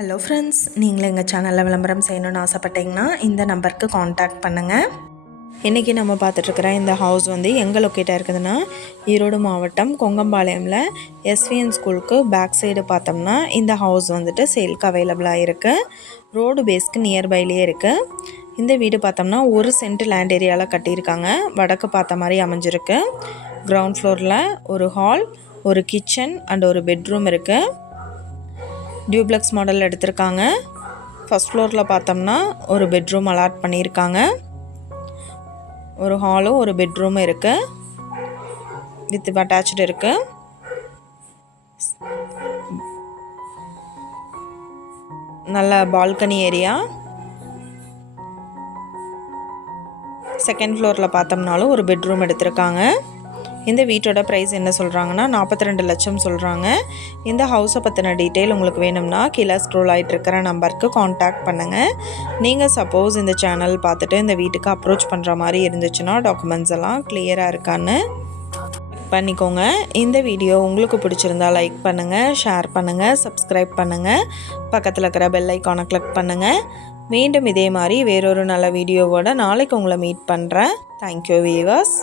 Hello friends, நீங்களும் எங்கள் சேனலில் விளம்பரம் செய்யணும்னு ஆசைப்பட்டீங்கன்னா இந்த நம்பருக்கு காண்டாக்ட் பண்ணுங்கள். இன்றைக்கி நம்ம பார்த்துட்ருக்குற இந்த ஹவுஸ் வந்து எங்கே லொக்கேட்டாக இருக்குதுன்னா ஈரோடு மாவட்டம் கொங்கம்பாளையமில் எஸ்விஎன் ஸ்கூலுக்கு பேக் சைடு பார்த்தோம்னா இந்த ஹவுஸ் வந்துட்டு சேலுக்கு அவைலபிளாக இருக்குது. ரோடு பேஸ்க்கு நியர்பைலேயே இருக்குது. இந்த வீடு பார்த்தோம்னா 1 சென்ட் லேண்ட் ஏரியாவில் கட்டியிருக்காங்க. வடக்கு பார்த்த மாதிரி அமைஞ்சிருக்கு. கிரவுண்ட் ஃப்ளோரில் ஒரு ஹால், ஒரு கிச்சன் அண்ட் ஒரு பெட்ரூம் இருக்குது. டியூப்ளெக்ஸ் மாடல் எடுத்திருக்காங்க. ஃபஸ்ட் ஃப்ளோரில் பார்த்தோம்னா ஒரு பெட்ரூம் அலாட் பண்ணியிருக்காங்க. ஒரு ஹாலும் ஒரு பெட்ரூமும் இருக்குது. வித் அட்டாச்சு இருக்குது. நல்ல பால்கனி ஏரியா. செகண்ட் ஃப்ளோரில் பார்த்தோம்னாலும் ஒரு பெட்ரூம் எடுத்திருக்காங்க. இந்த வீட்டோட ப்ரைஸ் என்ன சொல்கிறாங்கன்னா 42 லட்சம் சொல்கிறாங்க. இந்த ஹவுஸை பற்றின டீட்டெயில் உங்களுக்கு வேணும்னா கீழே ஸ்க்ரோல் ஆகிட்டு இருக்கிற நம்பருக்கு காண்டாக்ட் பண்ணுங்கள். நீங்கள் சப்போஸ் இந்த சேனல் பார்த்துட்டு இந்த வீட்டுக்கு அப்ரோச் பண்ணுற மாதிரி இருந்துச்சுன்னா டாக்குமெண்ட்ஸ் எல்லாம் கிளியராக இருக்கான்னு பண்ணிக்கோங்க. இந்த வீடியோ உங்களுக்கு பிடிச்சிருந்தா லைக் பண்ணுங்கள், ஷேர் பண்ணுங்கள், சப்ஸ்கிரைப் பண்ணுங்கள், பக்கத்தில் இருக்கிற பெல் ஐக்கானை கிளிக் பண்ணுங்கள். மீண்டும் இதே மாதிரி வேறொரு நல்ல வீடியோவோட நாளைக்கு உங்களை மீட் பண்ணுறேன். Thank you viewers.